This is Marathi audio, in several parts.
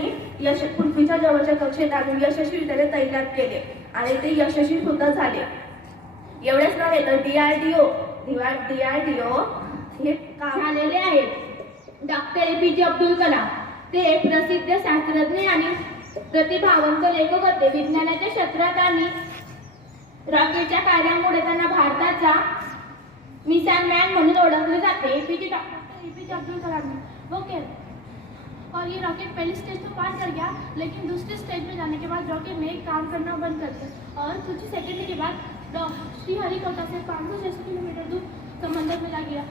त्यांनी पृथ्वीच्या जवळच्या कक्षेत आणून यशस्वीरित्या तैनात केले आणि ते यशस्वी सुद्धा झाले. एवढेच नव्हे तर DRDO हे काम झालेले आहेत. डॉक्टर APJ अब्दुल कलाम ते एक प्रसिद्ध शास्त्रज्ञ आणि प्रतिभावंत लेखक होते. विज्ञानाच्या क्षेत्रात आणि रॉकेटच्या कार्यामुळे त्यांना भारताचा मिसाइल मॅन म्हणून ओळखले जाते. APJ अब्दुल कलाम ओके और ये रॉकेट पहले स्टेज तो पार कर गया, लेकिन दूसरे स्टेज में जाने के बाद रॉकेट ने काम करना बंद कर दिया और कुछ ही सेकंड के बाद श्रीहरिकोटा से 500 किलोमीटर दूर समंदर में ला गया.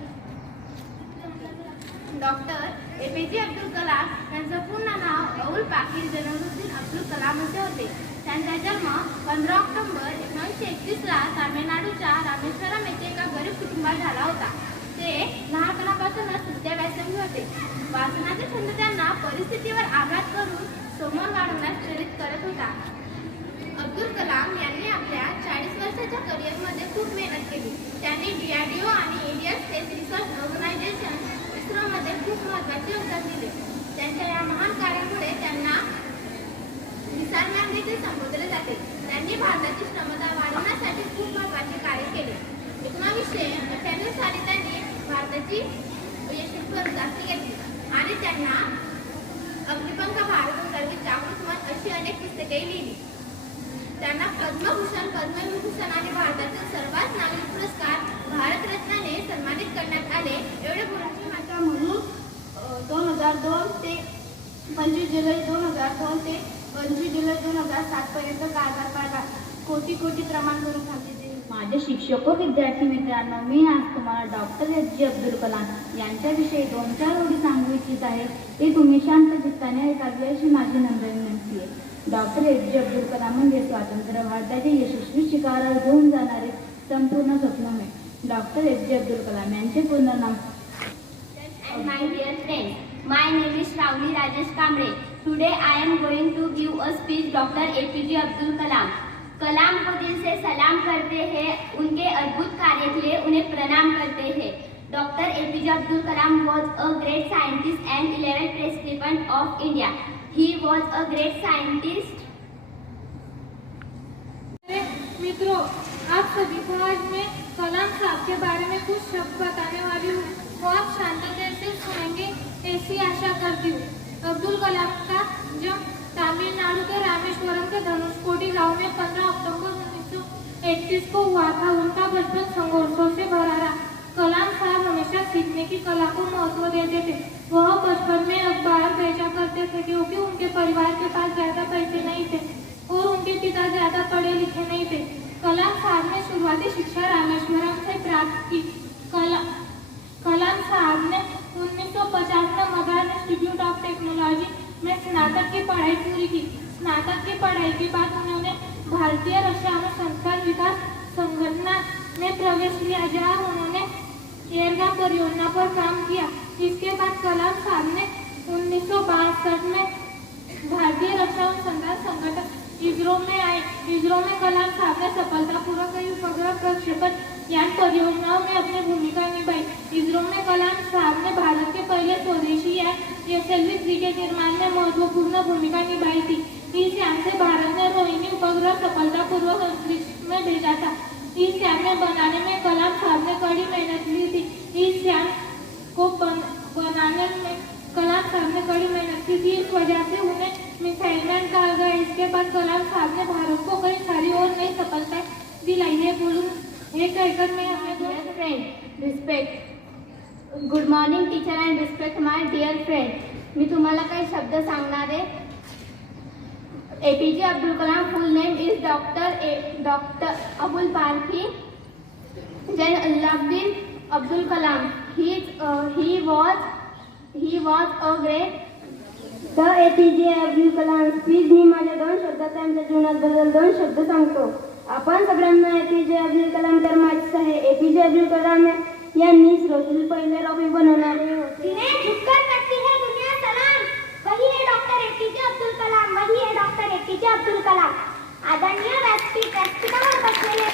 डॉक्टर APJ अब्दुल कलाम यांचं पूर्ण नाव अबुल पाकीर जैनुद्दीन अब्दुल कलाम असे होते. त्यांचा जन्म 15 ऑक्टोबर 1931ला तामिळनाडूच्या रामेश्वरम येथे एका गरीब कुटुंबात झाला होता. ते लहानपणापासूनच विद्याभ्यासही होते. वाचनाचे छंद त्यांना परिस्थितीवर आघात करून समोर वाढवण्यास प्रेरित करत होता. अब्दुल कलाम यांनी आपल्या 40 वर्षाच्या करिअरमध्ये खूप मेहनत केली. त्यांनी DRDO आणि इंडियन स्पेस रिसर्च ऑर्गनायझेशन इस्रोमध्ये खूप महत्त्वाचे योगदान दिले. त्यांच्या या महान कार्यामुळे त्यांना मिसाइल मॅन देखील संबोधले जाते. त्यांनी भारताची क्षमता वाढवण्यासाठी खूप महत्त्वाचे कार्य केले. 1998 साली त्यांनी भारताची यशस्वी चाचणी घेतली आणि त्यांना अग्निपंख भारत उतरवी जागृत मन अशी अनेक पुस्तकेही लिहिली. त्यांना पद्मभूषण, पद्मविभूषण आणि भारतातील सर्वात नागरिक पुरस्कार भारतरत्नाने सन्मानित करण्यात आले. एवढे बोलून माझ्या म्हणून 2002 ते 25 जुलै 2002 ते 25 जुलै 2007 पर्यंत कारभार पाडला. कोटी प्रमाण करून खाते. माझे शिक्षक व विद्यार्थी मित्रांनो, मी आज तुम्हाला डॉक्टर APJ अब्दुल कलाम यांच्याविषयी 2-4 ओळी सांगू इच्छित आहे. ते तुम्ही शांत चित्ताने ऐकावी अशी माझी नम्र विनंती आहे. डॉक्टर APJ अब्दुल कलाम म्हणजे स्वातंत्र्य भारताचे यशस्वी शिखरावर घेऊन जाणारे संपूर्ण स्वप्नमय. डॉक्टर APJ अब्दुल कलाम यांचे पूर्ण नाव. My dear friends, my name is Shravani Rajesh Kamble. Today I am going to give a speech Dr. APJ Abdul Kalam. Kalam को दिल से सलाम करते हैं. उनके अद्भुत कार्य के लिए उन्हें प्रणाम करते हैं. Doctor APJ Abdul Kalam was a great scientist and 11th president of India. He was a great scientist. मित्रों, आप सभी को आज मैं कलाम साहब के बारे में कुछ शब्द बताने वाली हूँ. वो आप शांति से सुनेंगे ऐसी आशा करती हूँ. अब्दुल कलाम का जन्म तमिलनाडु के रामेश्वरम के धनुषकोडी गांव में 15 अक्टूबर 1931 को हुआ था. उनका बचपन संघर्षों से भरा रहा. कलाम साहब हमेशा सीखने की कला को महत्व देते थे. वह बचपन में अखबार बेचा करते थे क्योंकि उनके परिवार के पास ज्यादा पैसे नहीं थे और उनके पिता ज्यादा पढ़े लिखे नहीं थे. कलाम साहब ने शुरुआती शिक्षा रामेश्वरम से प्राप्त की. कलाम साहब ने 1950 में मद्रास इंस्टीट्यूट ऑफ टेक्नोलॉजी में स्नातक की पढ़ाई पूरी की. स्नातक की पढ़ाई के बाद उन्होंने भारतीय रक्षा अनुसंधान विकास संगठन में प्रवेश लिया, जहाँ उन्होंने एयरगन परियोजना पर काम किया. इसके बाद कलाम साहब ने 1962 में भारतीय रक्षा अनुसंधान संगठन इसरो में आए. इसरो में कलाम साहब ने सफलतापूर्वक कई उपग्रह प्रक्षेपण यान परियोजनाओं में अपनी भूमिका निभाई. इसरो में कलाम साहब ने भारत के पहले स्वदेशी यान SLV-3 के निर्माण में महत्वपूर्ण भूमिका निभाई थी. इस यान से भारत ने रोहिणी उपग्रह सफलतापूर्वक अंतरिक्ष में भेजा था. इस यान में बनाने में कलाम साहब ने कड़ी मेहनत ली थी. इस यान को बनाने में कलाम साहब ने कड़ी मेहनत की थी. इस वजह से उन्हें मिसाइल मैन कहा गया. इसके बाद कलाम साहब ने भारत को कई सारी और नई सफलताएं दिलाई है. बोलूं हे कहकर मैं अपने Dear friend, respect. Good morning teacher and respect my dear friend. मी तुम्हाला काही शब्द सांगणार आहे. APJ Abdul Kalam full name is doctor Abul पारखी Jainulabdeen Abdul Kalam. He was a great. The APJ Abdul Kalam speech. मी माझ्या 2 शब्दात त्यांच्या जीवनाबद्दल 2 शब्द सांगतो. आपण सगळ्यांना APJ अब्दुल कलाम तर माहितीच आहे. APJ अब्दुल कलाम यांनी इस्रोतील पहिले रॉकेट बनवणारे होते. जिन्हें झुककर करती है दुनिया सलाम, वही है डॉक्टर APJ अब्दुल कलाम. वही है डॉक्टर APJ अब्दुल कलाम. आदरणीय व्यासपीठावर बसलेले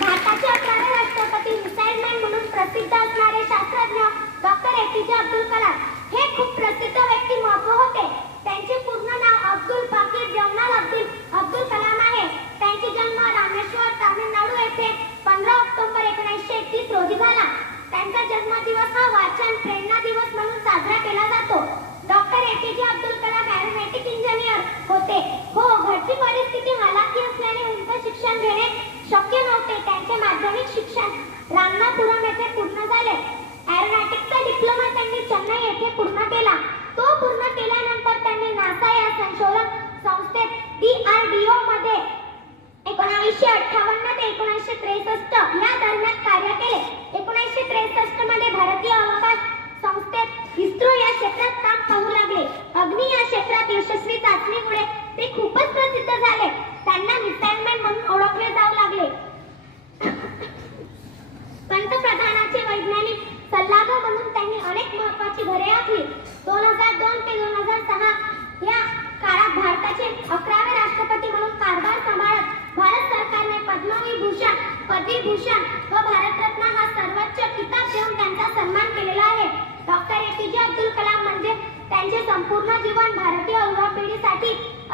भारताचे 11 राष्ट्रपती, मिसाइल मॅन म्हणून प्रसिद्ध असणारे शास्त्रज्ञ डॉक्टर APJ अब्दुल कलाम हे खूप प्रसिद्ध व्यक्तिमत्व होते.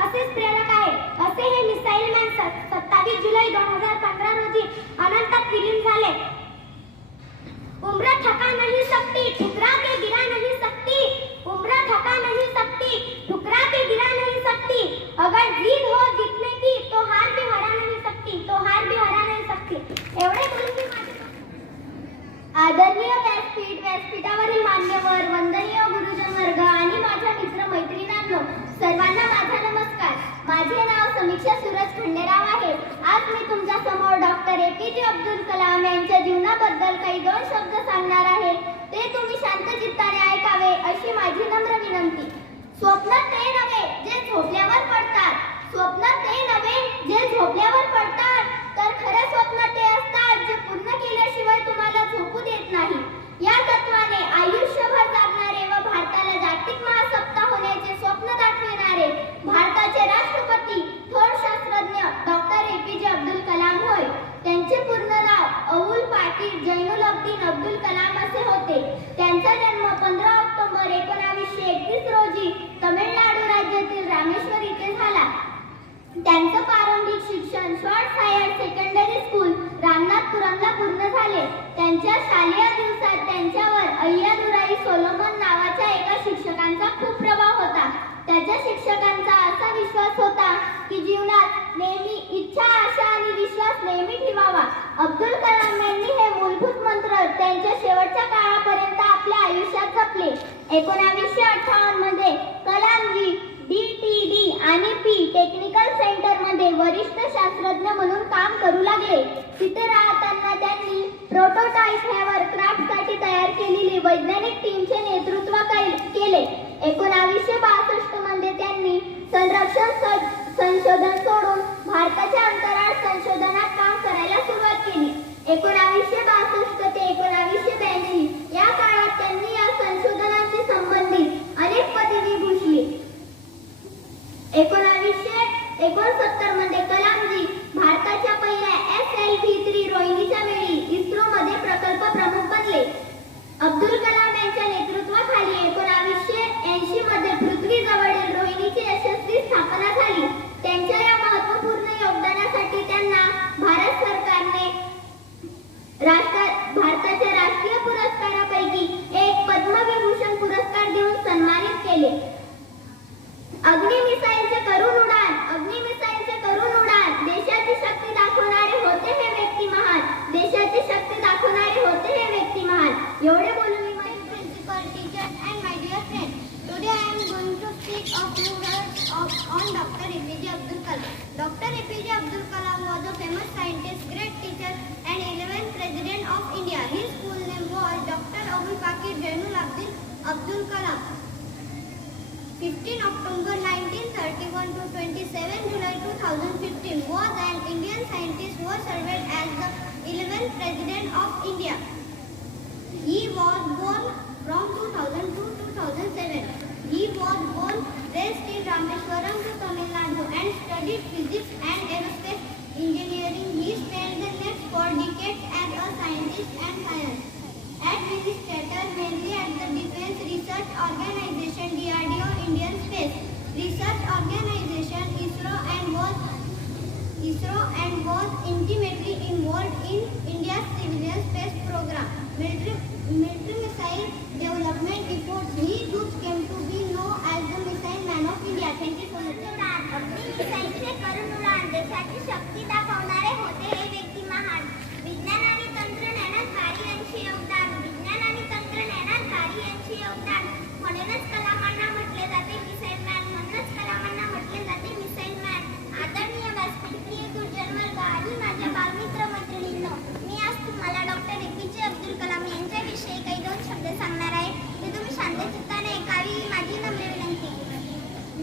असेच प्रेरक आहे. असे हे मिसाईल मॅन 27 जुलै 2015 रोजी अनंतात विलीन झाले. उम्र थका नहीं सकती, ठुकरा के गिरा नहीं सकती. उम्र थका नहीं सकती, ठुकरा के गिरा नहीं सकती. अगर जीत हो जीतने की तो हार भी हरा नहीं सकती, तो हार भी हरा नहीं सकती. एवढे बोलून मी माझे आदरणीय व्यासपीठावरील मान्यवर, वंदनीय गुरुजन वर्ग आणि माझ्या मित्र मैत्रिणींनो, सर्वांना माझा नमस्कार. माझे नाव समीक्षा सूरज खंडेराव आहे. आज मी तुमच्या समोर डॉक्टर APJ अब्दुल कलाम यांच्या जीवनाबद्दल काही 2 शब्द सांगणार आहे. ते तुम्ही शांत चित्ताने ऐकावे अशी माझी नम्र विनंती. स्वप्न ते नव्हे जे झोपल्यावर पडतात, स्वप्न ते नव्हे जे झोपल्यावर पडतात, तर खरे स्वप्न ते असतात जे पूर्ण केल्याशिवाय तुम्हाला झोपू देत नाही. या तत्वाने आयुष्यभर जागणारे व भारताला जागतिक महासत्ता होण्याचे स्वप्न दाखविणारे भारताचे राष्ट्रपती थोर शास्त्रज्ञ डॉक्टर APJ अब्दुल कलाम होय. त्यांचे पूर्ण नाव अबुल पाकीर जैनुलब्दीन अब्दुल कलाम असे होते. त्यांचा जन्म 15 ऑक्टोबर 1931 रोजी तमिळनाडू राज्यातील रामेश्वर येथे झाला. त्यांचं प्रारंभिक शिक्षण शॉर्ट हायर सेकंडरी स्कूल रामनाथपुरमला पूर्ण झाले. त्यांच्या शालेय दिवसात त्यांच्यावर अय्यादुराई सोलोमन नावाच्या एका शिक्षकांचा खूप प्रभाव होता. त्याच्या शिक्षकांचा असा विश्वास होता की जीवनात नेहमी इच्छा, आशा आणि विश्वास नेहमी ठेवावा. अब्दुल कलाम यांनी हे मूलभूत मंत्र त्यांच्या शेवटच्या काळापर्यंत आपल्या आयुष्यात जपले. 1958 मध्ये कलामजी DTD आणि P टेक्निकल सेंटरमध्ये वरिष्ठ शास्त्रज्ञ म्हणून काम करू लागले. तिथे राहताना त्यांनी प्रोटोटाइप हॅवर क्राफ्टसाठी तयार केलेली वैज्ञानिक टीमचे नेतृत्व केले. 1962 मध्ये त्यांनी संरक्षण संशोधन सोडून भारताच्या अंतराळ संशोधनात काम करायला सुरुवात केली. 1962 ते 1982 या काळात त्यांनी या संशोधनाशी संबंधित अनेक पदवी भूषली. 1969 मध्ये कलामजी भारताच्या पहिल्या SLV-3 रोहिणीच्या वेळी इस्रोमध्ये प्रकल्प प्रमुख बनले. अब्दुल कलाम यांच्या नेतृत्वाखाली 1980 मध्ये पृथ्वीजवळील रोहिणीची यशस्वी स्थापना झाली. त्यांच्या या महत्त्वपूर्ण योगदानासाठी त्यांना भारत सरकारने भारताच्या राष्ट्रीय पुरस्कारापैकी एक पद्मविभूषण पुरस्कार देऊन सन्मानित केले. अग्नि मिसाईलचे करून उडान, अग्नि मिसाईलचे करून उडान. देशाची शक्ती दाखवणारे होते हे व्यक्ती महान, देशाची शक्ती दाखवणारे होते हे व्यक्ती महान. एवढे बोलून मी माझे Principal, teachers and my dear friends, today I am going to speak a few words on Dr. APJ Abdul Kalam. Dr. APJ Abdul Kalam was a famous scientist, great teacher and 11th President of India. His full name was Dr. Abul Pakir Jainulobbin Abdul Kalam. 15 October 1931 to 27 July 2015 was an Indian scientist who served as the 11th President of India. He was born from 2002 to 2007. He was born, raised in Rameswaram to Tamil Nadu and studied physics and aerospace engineering. He spent the next 4 decades as a scientist and science administrator, mainly at the Defense Research Organization DRDO, Indian Space Research Organization ISRO, and was intimately involved in India's civilian space program, military missile development efforts. He thus came to be known as the Missile Man of India. Thank you so much. अग्नि मिसाईलचे करून उडान. देशाची शक्ती दाखवणारे होते हे व्यक्ती महान. विज्ञान आणि तंत्रज्ञानात भारी यांचे योगदान, विज्ञान आणि तंत्रज्ञानात भारी यांचे योगदान. म्हणूनच कलामांना म्हटले जाते मिसाईल मॅन, म्हणूनच कलामांना म्हटले जाते मिसाईल मॅन. आदरणीय व्यासपीठीय गुरुजन वर्ग आणि माझ्या बालमित्र मैत्रिणींनो, मी आज तुम्हाला डॉक्टर APJ अब्दुल कलाम यांच्याविषयी काही 2 शब्द सांगणार आहे. ते तुम्ही शांत चित्ताने ऐकावी ही माझी नम्र विनंती.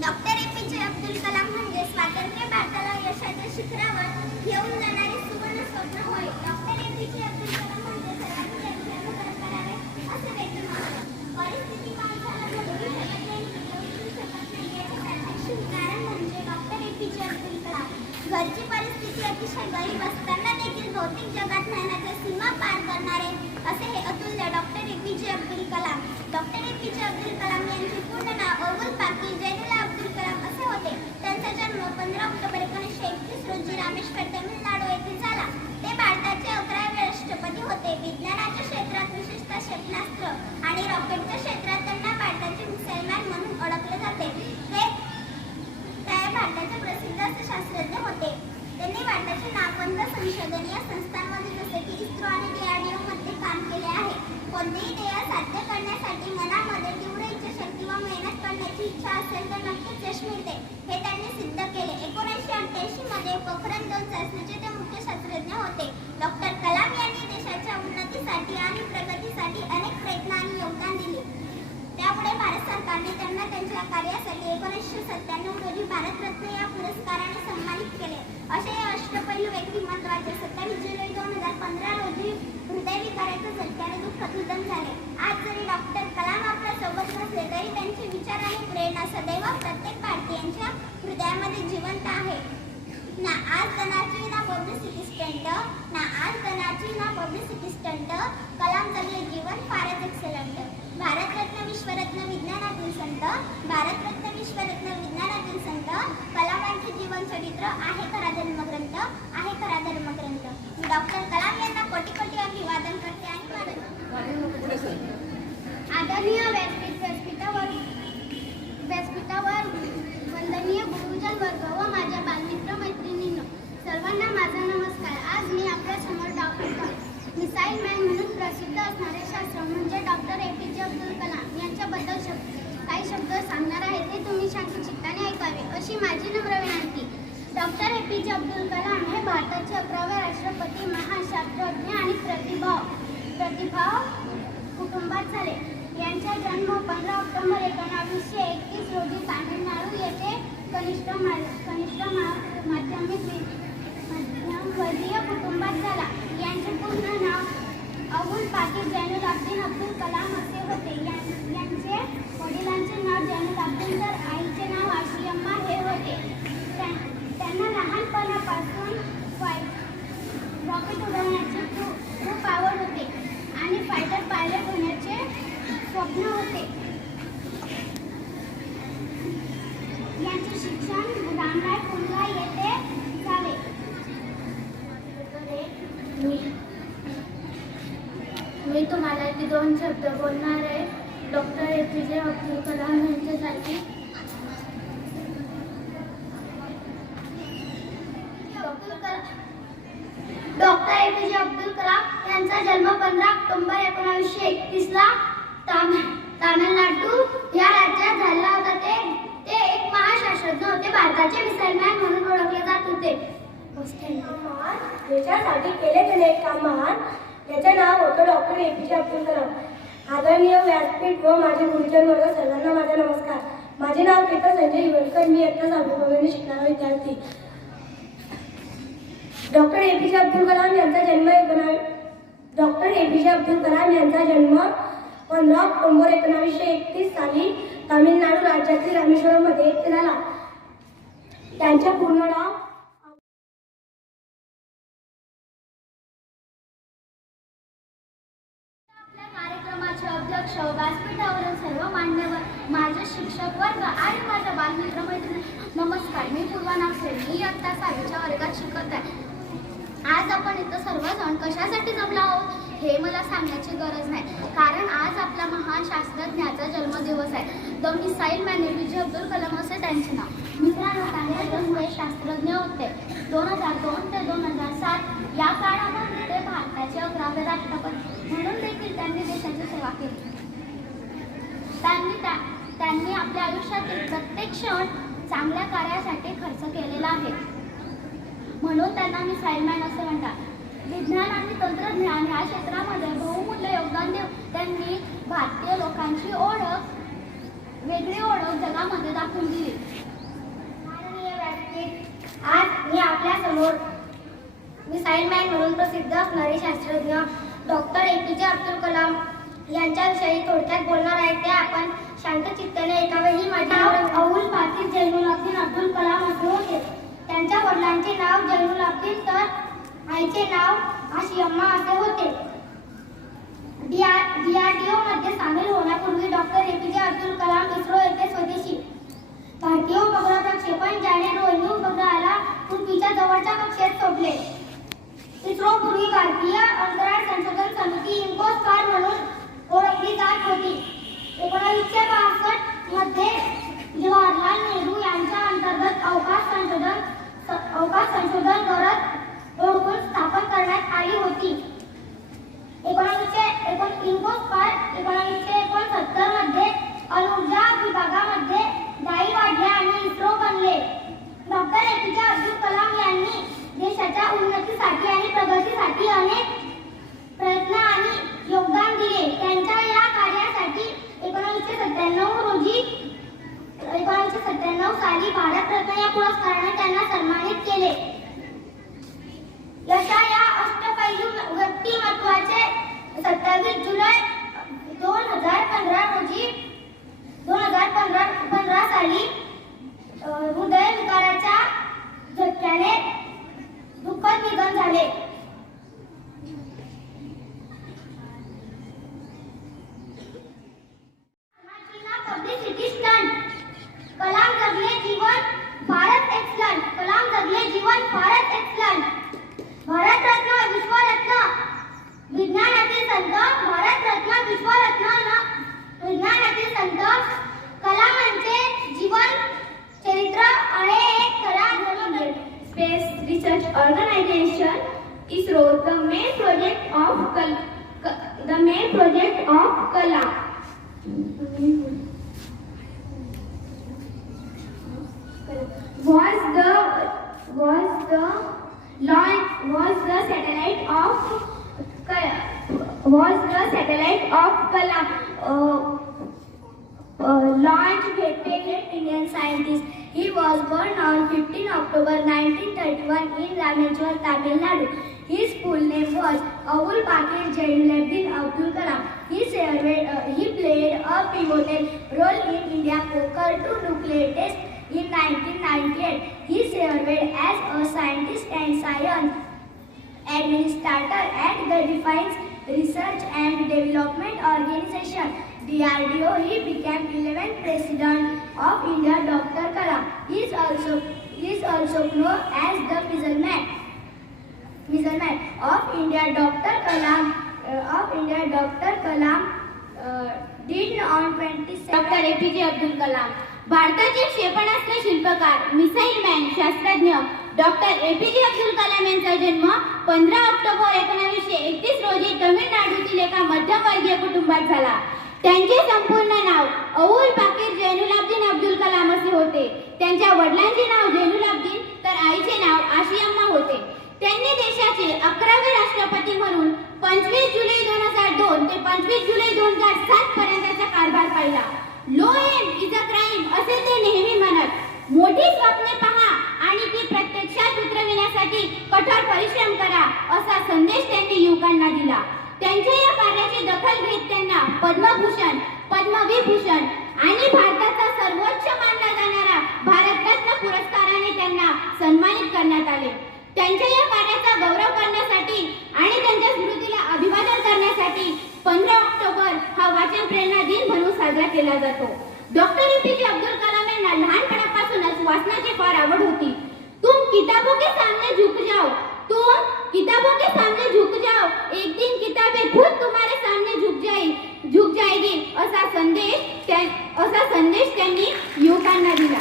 डॉक्टर APJ अब्दुल कलाम म्हणजे स्वातंत्र्य भारताला यशाच्या शिखरावर घेऊन जाणारे सुवर्ण स्वप्न होय. डॉक्टर APJ अब्दुल कलाम म्हणजे सर्वांनी त्यांचे अनुकरण करावे असे व्यक्ती मानतात. परिस्थिती माणसाला घडवू शकत नाही, घेऊ शकत नाही याचे प्रत्यक्ष उदाहरण म्हणजे डॉक्टर APJ अब्दुल कलाम. घरची परिस्थिती अतिशय गरीब असताना देखील भौतिक जगात ज्ञानाच्या सीमा पार करणारे असे हे अतुल्य doctor APJ Abdul Kalam. Doctor APJ Abdul Kalam यांचे पूर्ण नाव अबुल पाकीर जैनुल्लाह अब्दुल कलाम असे होते. त्यांचा कोणतेही ध्येय साध्य करण्यासाठी मनामध्ये तीव्र इच्छाशक्ती व मेहनत करण्याची इच्छा असेल तर नक्कीच यश मिळते, हे त्यांनी सिद्ध केले. 1988 मध्ये पोखरण 2 चाचणीचे ते मुख्य शास्त्रज्ञ होते. डॉक्टर कलाम यांनी देशाच्या उन्नतीसाठी आणि प्रगतीसाठी अनेक प्रयत्न आणि योगदान दिले. त्यामुळे भारत सरकारने त्यांना त्यांच्या कार्यासाठी 1997 रोजी भारतरत्न या पुरस्काराने सन्मानित केले. असे हे अष्टपैलू व्यक्तिमत्वाचे 27 जुलै 2015 रोजी हृदयविकाराच्या झटक्याने दुःखद निधन झाले. आज जरी डॉक्टर कलाम आपल्या सोबत नसले तरी त्यांचे विचार आणि प्रेरणा सदैव प्रत्येक भारतीयांच्या हृदयामध्ये जिवंत आहे. ना आज दनाची ना पब्लिसिटी स्टंट, ना आज दनाची ना पब्लिसिटी स्टंट, कलाम जगले जीवन फारच एक्सलंट. भारतरत्न विश्वरत्न विज्ञानातील संत, भारतरत्न विश्वरत्न विज्ञानातील संत, कलामांचे जीवन चरित्र आहे खरा जन्मग्रंथ, आहे खरा धर्मग्रंथ. मी डॉक्टर कलाम यांना कोटी कोटी अभिवादन करते आणि आदरणीय व्यासपीठावर वंदनीय गुरुजन वर्ग व माझ्या बालमित्र मैत्रिणींनो, सर्वांना माझा नमस्कार. आज मी आपल्या समोर मिसाईल मॅन म्हणून प्रसिद्ध असणारे शास्त्र म्हणजे डॉक्टर APJ अब्दुल कलाम यांच्याबद्दल काही शब्द सांगणार आहे. ते तुम्ही शांत चित्ताने ऐकावे अशी माझी नम्र विनंती. डॉक्टर APJ अब्दुल कलाम हे भारताचे 11वे राष्ट्रपती, महान शास्त्रज्ञ आणि प्रतिभाव कुटुंबात झाले. यांचा जन्म 15 ऑक्टोबर 1931 रोजी तामिळनाडू येथे कनिष्ठ मध्यमवर्गीय कुटुंबात झाला. यांचे पूर्ण नाव अबुल पाकीर जैनुलाब्दीन अब्दुल कलाम असे होते. यांचे वडिलांचे नाव जैनुलाब्दीन तर आईचे नाव आशियम्मा हे होते. त्यांना लहानपणापासून रॉकेट उडवण्याची खूप आवड होते आणि फायटर पायलट होण्याचे स्वप्न होते. यांचे शिक्षण रामराय कुंडला येथे झाले. मी तुम्हाला ती 2 शब्द बोलणार आहे. डॉक्टर APJ अब्दुल कलाम यांच्यासाठी. डॉक्टर APJ अब्दुल कलाम यांचा जन्म 15 ऑक्टोबर 1931 ला तामिळनाडू या राज्यात झाला होता. ते एक महाशास्त्रज्ञ होते. भारताचे मिसाईल मॅन म्हणून ओळखले जात होते. देशासाठी केले गेले एक काम महान, याचे नाव होतं डॉक्टर APJ अब्दुल कलाम. आदरणीय व्यासपीठ व माझे गुरुजन वर्ग, सर्वांना माझा नमस्कार. माझे नाव केतन संजय हिवरकर. मी इयत्ता 6वी शिकणारा विद्यार्थी. डॉक्टर APJ अब्दुल कलाम यांचा जन्म 15 ऑक्टोबर 1931 साली तामिळनाडू राज्यातील रामेश्वरममध्ये झाला. त्यांचे पूर्ण नाव कार्यक्रमाचे अध्यक्ष, व्यासपीठावरील सर्व मान्यवर, माझे शिक्षक वर्ग आणि माझ्या बालमित्र मैत्रिणी, नमस्कार. मी पूर्वा नागसे. मी इयत्ता 6वीच्या वर्गात शिकत आहे. आज आपण इथं सर्वजण कशासाठी जमलो आहोत हे मला सांगण्याची गरज नाही, कारण आज आपल्या महान शास्त्रज्ञाचा जन्मदिवस आहे. The missile man APJ Abdul Kalam असे त्यांचे नाव. मित्रांनो, हे शास्त्रज्ञ होते. 2002 ते 2007 या काळामध्ये ते भारताचे 11वे राष्ट्रपती म्हणून देखील त्यांनी देशाची सेवा केली. त्यांनी आपल्या आयुष्यातील प्रत्येक क्षण चांगल्या कार्यासाठी खर्च केलेला आहे, म्हणून त्यांना मिसाईल मॅन असे म्हणतात. विज्ञान आणि तंत्रज्ञान ह्या क्षेत्रामध्ये बहुमूल्य योगदान देऊन त्यांनी भारतीय लोकांची वेगळी ओळख जगामध्ये दाखवून दिली. आज मी आपल्या समोर मिसाईल मॅन म्हणून प्रसिद्ध असणारे शास्त्रज्ञ डॉक्टर APJ अब्दुल कलाम यांच्याविषयी थोडक्यात बोलणार आहे. ते आपण शांत चित्ताने ऐकावे. ही माझे नाव अबुल पाकीर जैनुलाब्दीन अब्दुल कलाम असे होते. त्यांच्या वडिलांचे नाव जैनुलाब्दीन तर आईचे नाव आशियम्मा असे होते. DRDO मध्ये सामील होण्यापूर्वी डॉक्टर APJ अब्दुल कलाम इस्रो येथे स्वदेशी भारतीय उपग्रह प्रक्षेपण ज्याने रोहिणी उपग्रहाला पृथ्वीच्या जवळच्या कक्षेत सोडले. इस्रो पूर्वी भारतीय अंतराळ संशोधन समिती इन्कोस्टार म्हणून ओळखली जात होती. 1962 मध्ये जवाहरलाल नेहरू यांच्या अंतर्गत अवकाश संशोधन गरज ओळखून स्थापन करण्यात आली होती. इन्कोस्टार 1997 साली भारतरत्न या पुरस्काराने त्यांना सन्मानित केले. अशा या अष्टपैलू व्यक्तिमत्वाचे 27 जुलै 2015 साली हृदयविकाराच्या झटक्याने दुःखद निधन झाले. Publicity stunt. कलाम जगले जीवन फारच एक्सलंट. कलाम जगले जीवन फारच एक्सलंट. भारतरत्न विश्वरत्न विज्ञानातील संत. भारतरत्न विश्वरत्न विज्ञानातील संत. कलामांचे जीवन चरित्र आहे एक खरा धर्मग्रंथ. Space Research Organization ISRO, the main project of Kalam. Was the satellite of Kalam launched great Indian scientist. He was born on 15 October 1931 in Rameshwar, Tamil Nadu. His full name was Abul Pakir Jainuddin Abdul Kalam. He played a pivotal role in India Pokhran 2 nuclear test in 1998. He served as a scientist and science administrator at the Defense Research and Development Organization (DRDO). He became 11th President of India. Dr. Kalam is also known as the Missile Man of India. Dr. Kalam did on 27 doctor APJ Abdul Kalam. भारताचे क्षेपणास्त्र शिल्पकार, मिसाईल मॅन, शास्त्रज्ञ डॉक्टर APJ अब्दुल कलाम यांचा जन्म 15 ऑक्टोबर 1931 रोजी तमिळनाडूतील एका मध्यमवर्गीय कुटुंबात झाला. त्यांचे संपूर्ण नाव अबुल पाकीर जैनुलाब्दीन अब्दुल कलाम असे होते. त्यांच्या वडिलांचे नाव जैनुलाब्दीन तर आईचे नाव आशियम्मा होते. त्यांनी देशाचे 11वे राष्ट्रपती म्हणून 25 जुलै 2002 ते 25 जुलै 2007 पर्यंतचा कारभार पाहिला. Low aim is a crime असे ते नेहमी म्हणत. मोठी स्वप्ने पहा आणि ती प्रत्यक्षात उतरविण्यासाठी कठोर परिश्रम करा असा संदेश त्यांनी युवकांना दिला. त्यांच्या या कार्याची दखल घेत त्यांना पद्मभूषण, पद्मविभूषण आणि भारताचा सर्वोच्च मानला जाणारा भारतरत्न पुरस्काराने त्यांना सन्मानित करण्यात आले. त्यांच्या या कार्याचा गौरव करण्यासाठी आणि त्यांच्या स्मृतीला अभिवादन करण्यासाठी 15 ऑक्टोबर हा वाचन प्रेरणा दिन म्हणून साजरा केला जातो. डॉक्टर APJ अब्दुल कलाम यांना लहानपणापासूनच वाचनाची फार आवड होती. तुम किताबों के सामने झुक जाओ, एक दिन किताबें खुद तुम्हारे सामने झुक जाएगी असा संदेश त्यांनी युवकांना दिला.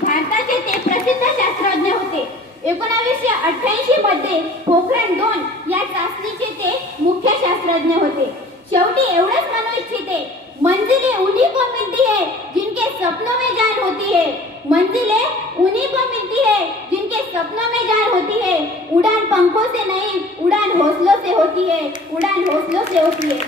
भारताचे ते प्रसिद्ध शास्त्रज्ञ होते. 1988 मध्ये पोखरण 2 या चाचणीचे ते मुख्य शास्त्रज्ञ होते. शेवटी एवढंच म्हणू इच्छिते, मंजिलें उन्हीं को मिलती है जिनके सपनों में जान होती है. मंजिलें उन्हीं को मिलती है जिनके सपनों में जान होती है. उड़ान पंखों से नहीं, उड़ान हौसलों से होती है.